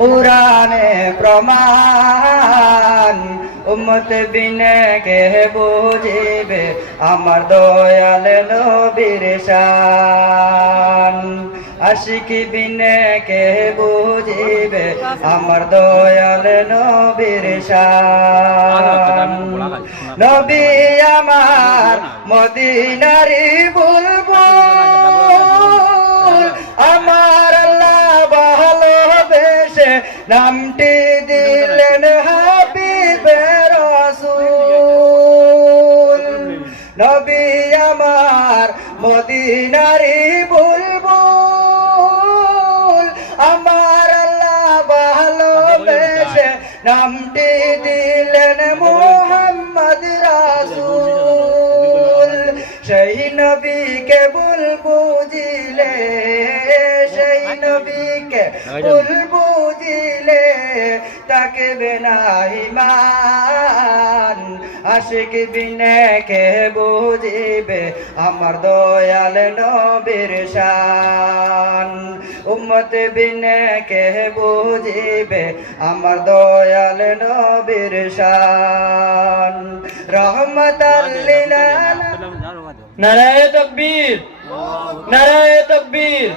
পুরাণে প্রমাণ, উম্মত বিনে কে বুঝিবে আমার দয়াল নবীর শান। আশিকি বিনে কে বুঝিবে আমার দয়াল নবীর শান। নবী আমার মদিনারি বুলবুল নামটি দিলেন হাবিবে রসুল। নবী আমার মদিনারি বুলবুল। আমার আল্লাহ ভালোবেসে নামটি দিলেন মোহাম্মদ রাসূল। সেই নবীকে ভুল বুঝিলে, সেই নবীকে বুঝিলে তাকে বেনাহিমান আশিক বিনে কে বুঝিবে আমার দয়াল নবীর শান। উম্মত বিনে কে বুঝিবে আমার দয়াল নবীর শান। আলামিন নারায় তকবীর। নারায় তকবীর।